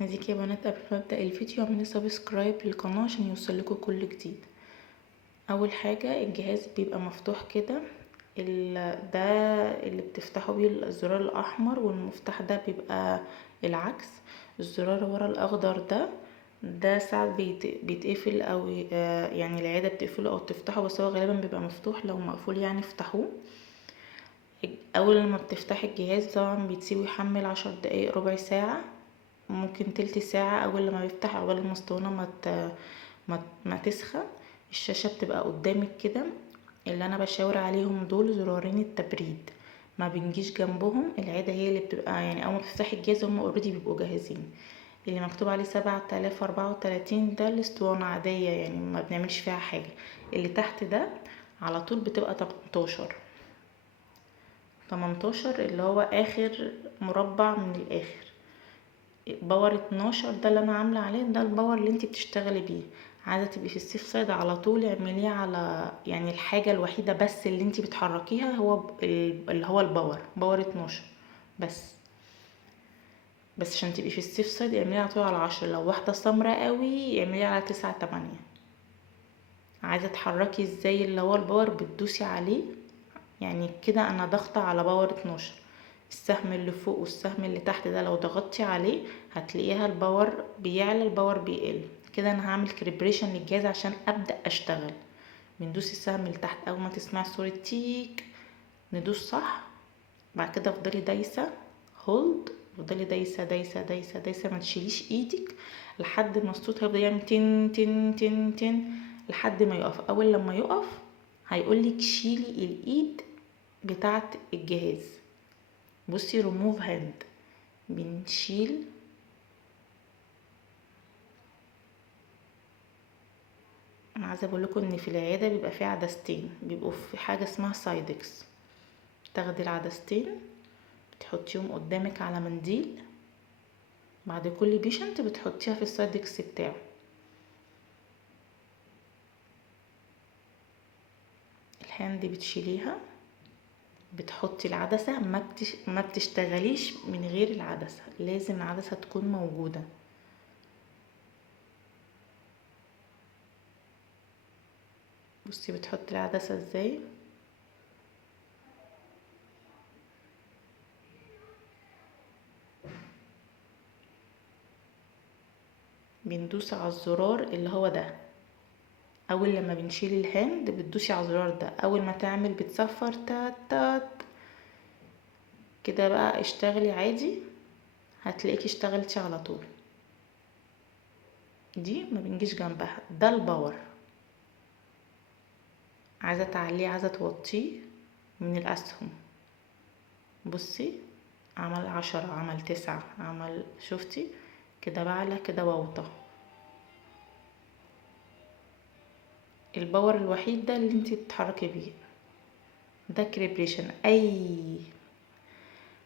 اديك يا بنات قبل ما ابدا الفيديو اعملي سبسكرايب للقناه عشان يوصلكوا كل جديد. اول حاجه الجهاز بيبقى مفتوح كده، ده اللي بتفتحه بيه الزرار الاحمر، والمفتاح ده بيبقى العكس. الزرار ورا الاخضر ده ساعات بيتقفل او يعني العياده بتقفله او تفتحه، بس هو غالبا بيبقى مفتوح. لو مقفول يعني افتحوه. اول لما بتفتحي الجهاز طبعا بتسيبه يحمل 10 دقايق، ربع ساعه، ممكن تلت ساعة. اول لما بيفتح اول المسطونة ما تسخن، الشاشة بتبقى قدامك كده. اللي انا بشاور عليهم دول زرارين التبريد، ما بنجيش جنبهم. العادة هي اللي بتبقى يعني اول ما بتفتحي الجهاز هم اوريدي بيبقوا جاهزين. اللي مكتوب عليه 7034 ده الاسطوانة عادية، يعني ما بنعملش فيها حاجة. اللي تحت ده على طول بتبقى 18 اللي هو اخر مربع من الاخر. باور 12 ده اللي انا عامله عليه، ده الباور اللي انت بتشتغلي بيه. عايزه تبقي في السيف سايد على طول اعمليه على يعني الحاجه الوحيده بس اللي انت بتحركيها هو اللي هو باور 12 بس عشان تبقي في السيف سايد اعمليه على طول على 10. لو واحده سمراء قوي اعمليه على 9-8. عايزه تحركي ازاي اللي هو الباور بتدوسي عليه يعني كده. انا ضغطه على باور 12، السهم اللي فوق والسهم اللي تحت ده لو ضغطتي عليه هتلاقيها الباور بيعلى الباور بيقل. كده انا هعمل كاليبريشن للجهاز عشان ابدا اشتغل. بندوس السهم اللي تحت، اول ما تسمعي صوره تيك ندوس صح. بعد كده افضلي دايسه هولد، افضلي دايسه دايسه دايسه دايسه، ما تشيليش ايدك لحد ما الصوت هيفضل يعمل تن تن تن تن لحد ما يقف. اول لما يقف هيقولك شيلي الايد بتاعت الجهاز. بصي ريموف هاند، بنشيل. انا عايزه اقول لكم ان في العياده بيبقى في عدستين، بيبقوا في حاجه اسمها سايدكس. تاخدي العدستين بتحطيهم قدامك على منديل، بعد كل بيشنت بتحطيها في السايدكس بتاعه. الهاند بتشيليها، بتحطي العدسه. ما بتشتغليش من غير العدسه، لازم العدسه تكون موجوده. بصي بتحطي العدسه ازاي. بندوس على الزرار اللي هو ده. اول لما بنشيل الهاند بتدوسي على الزرار ده، اول ما تعمل بتصفر تات تات كده. بقى اشتغلي عادي، هتلاقيكي اشتغلتي على طول. دي ما بنجيش جنبها، ده الباور. عايزه تعليه عايزه توطيه من الاسهم. بصي عمل 10، عمل 9، عمل، شفتي كده بعلى كده بوطى. الباور الوحيد ده اللي انتي بتتحركي بيه، ده كاليبريشن. اي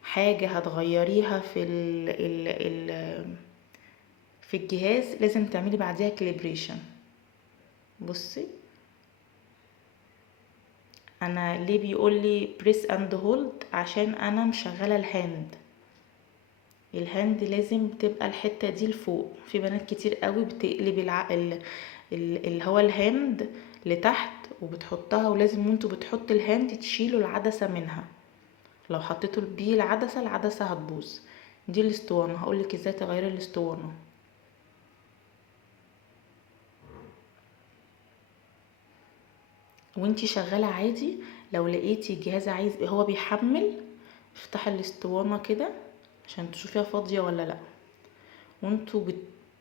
حاجه هتغيريها في الجهاز لازم تعملي بعديها كاليبريشن. بصي انا ليه بيقول لي بريس اند هولد؟ عشان انا مشغله الهاند لازم تبقى الحته دي لفوق. في بنات كتير قوي بتقلب اللي هو الهاند لتحت وبتحطها، ولازم وانتوا بتحطوا الهاند تشيلوا العدسه منها. لو حطيتوا بيه العدسه هتبوظ. دي الاسطوانه، هقولك ازاي تغيري الاسطوانه. وانتي شغاله عادي لو لقيتي الجهاز عايز هو بيحمل، افتحي الاسطوانه كده عشان تشوفيها فاضيه ولا لا. وانتوا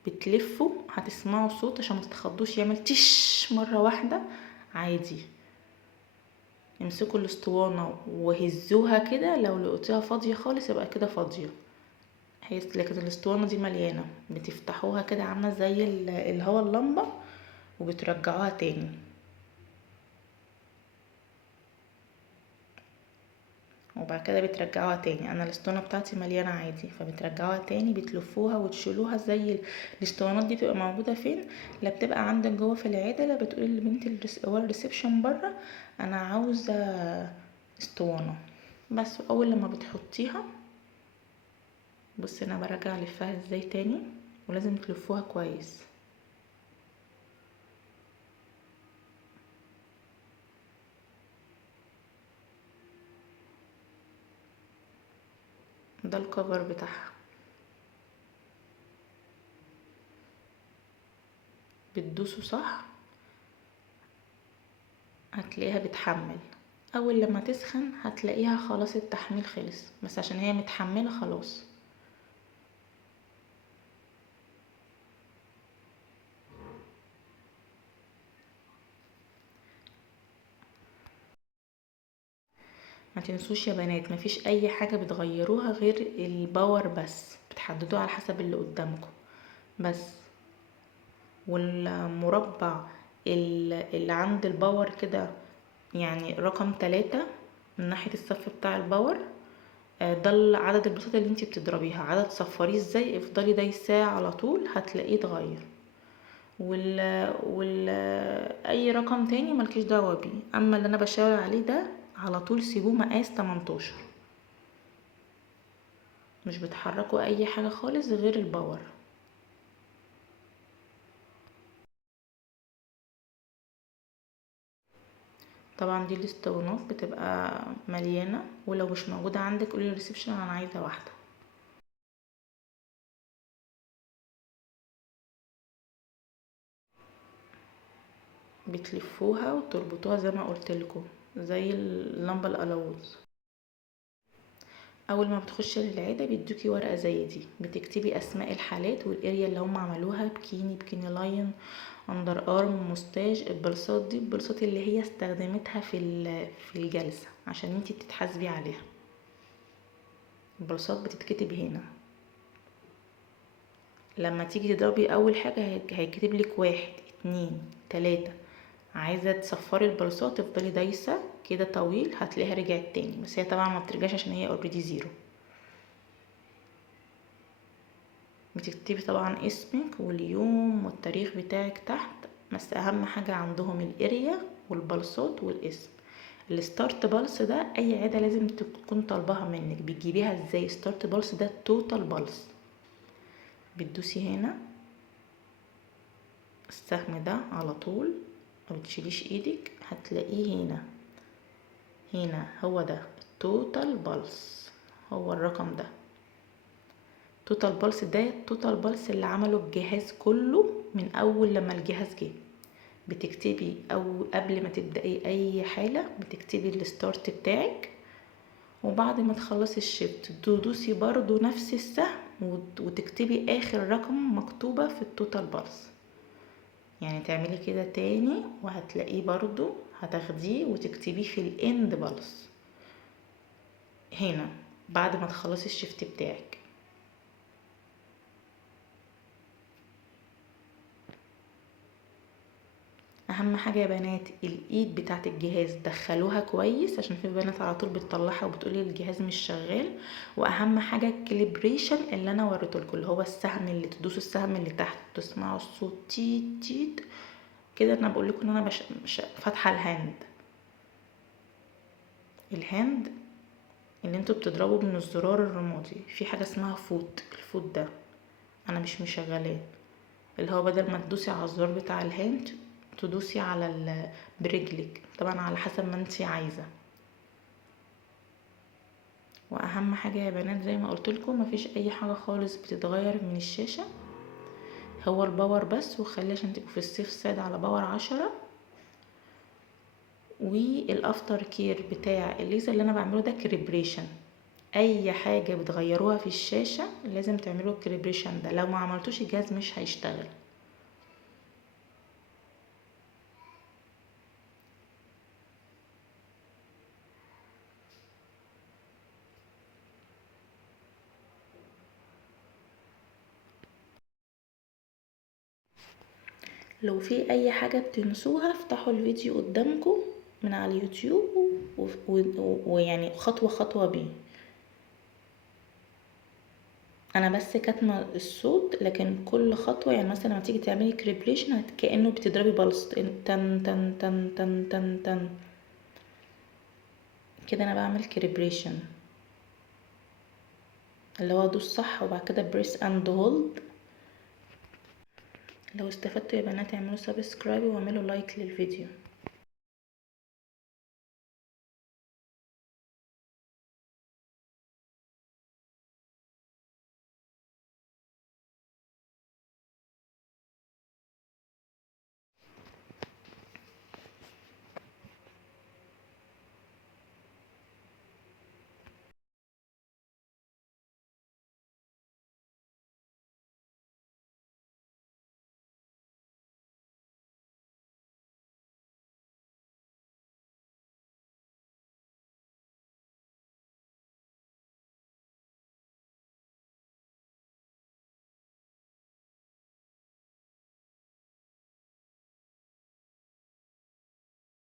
بتلفوا هتسمعوا صوت عشان ما تتخضوش، يعمل تش مره واحده عادي. امسكوا الاسطوانه وهزوها كده، لو لقيتيها فاضيه خالص يبقى كده فاضيه. هي لكن الاسطوانه دي مليانه، بتفتحوها كده عامله زي اللي هو اللمبه وبترجعوها تاني. وبعد كده بترجعوها تاني. انا الاسطوانه بتاعتي مليانه عادي، فبترجعوها تاني، بتلفوها وتشيلوها. زي الاسطوانات دي بتبقى موجوده فين؟ لا بتبقى عندك جوه في العياده. لا بتقولي لبنت هو الريسبشن بره انا عاوزه اسطوانه بس. اول لما بتحطيها، بصي انا برجع الفها ازاي تاني. ولازم تلفوها كويس. ده الكفر بتاعها. بتدوسوا صح هتلاقيها بتحمل. اول لما تسخن هتلاقيها خلاص التحميل خلص، بس عشان هي متحملة خلاص. ما تنسوش يا بنات، مفيش اي حاجة بتغيروها غير الباور بس، بتحددوه على حسب اللي قدامكم بس. والمربع اللي عند الباور كده، يعني رقم 3 من ناحية الصف بتاع الباور، ده عدد البساط اللي انتي بتضربيها. عدد صفريه ازاي، افضلي دايساه على طول هتلاقيه اتغير. وال اي رقم تاني ملكيش دعوه بيه، اما اللي انا بشاور عليه ده على طول سيبوه مقاس 18. مش بتحركوا اي حاجه خالص غير الباور. طبعا دي الاسطوانات بتبقى مليانه، ولو مش موجوده عندك قولي للريسبشن انا عايزه واحده. بتلفوها وتربطوها زي ما قلت لكم، زي اللمبه الالوز. اول ما بتخشي للعياده بيدوكي ورقه زي دي، بتكتبي اسماء الحالات والاريا اللي هم عملوها، بكيني لاين، اندر ارم، موستاج. البلصات دي البلصات اللي هي استخدمتها في الجلسه عشان انتي تتحاسبي عليها. البلصات بتتكتب هنا. لما تيجي تضربي اول حاجه هيكتب لك 1 2 3. عايزه تصفري البلصات تفضلي دايسه كده طويل هتلاقيها رجعت تاني، بس هي طبعا ما بترجعش عشان هي اوريدي زيرو. بتكتبي طبعا اسمك واليوم والتاريخ بتاعك تحت، بس اهم حاجة عندهم الاريا والبلصات والاسم. الستارت بلس ده اي عيادة لازم تكون طالباها منك. بتجيبيها ازاي؟ ستارت بلس ده توتال بلس. بتدوسي هنا السهم ده على طول، ما بتشيليش ايدك، هتلاقيه هنا هو ده التوتال بلس، هو الرقم ده توتال بلس. ده التوتال بلس اللي عمله الجهاز كله من اول لما الجهاز جه. بتكتبي او قبل ما تبدأي اي حالة بتكتبي الستارت بتاعك، وبعد ما تخلصي الشيفت تدوسي برضو نفس السهم وتكتبي اخر رقم مكتوبة في التوتال بلس. يعني تعملي كده تاني وهتلاقيه برضو هتاخديه وتكتبيه في الاند بلس هنا بعد ما تخلصي الشيفت بتاعك. اهم حاجه يا بنات الايد بتاعه الجهاز دخلوها كويس، عشان في بنات على طول بتطلعها وبتقولي الجهاز مش شغال. واهم حاجه الكاليبريشن اللي انا وريته لكم، اللي هو السهم اللي تدوسوا السهم اللي تحت تسمعوا الصوت تيت تيت كده. انا بقول لكم ان انا مش فاتحه الهاند اللي انتوا بتضربوا من الزرار الرمادي في حاجه اسمها الفوت ده انا مش مشغلاه، اللي هو بدل ما تدوسي على الزرار بتاع الهاند تدوسي على برجلك، طبعا على حسب ما انتي عايزه. واهم حاجه يا بنات زي ما قلت لكم مفيش اي حاجه خالص بتتغير من الشاشه، هو الباور بس. وخلي عشان تبقوا في السيف سايد على باور 10. والافتر كير بتاع الليزر اللي انا بعمله ده كريبريشن. اي حاجه بتغيروها في الشاشه لازم تعملوا الكريبريشن ده، لو ما عملتوش الجهاز مش هيشتغل. لو في اي حاجة بتنسوها افتحوا الفيديو قدامكم من على اليوتيوب ويعني خطوة خطوة بيه. انا بس كاتمه الصوت، لكن كل خطوه يعني مثلا لما تيجي تعملي كريبريشن كانه بتضربي بلس تن تن تن تن تن تن كده. انا بعمل كريبريشن اللي هو ادوس صح وبعد كده بريس اند هولد لو استفدتوا يا بنات اعملوا سبسكرايب واعملوا لايك للفيديو.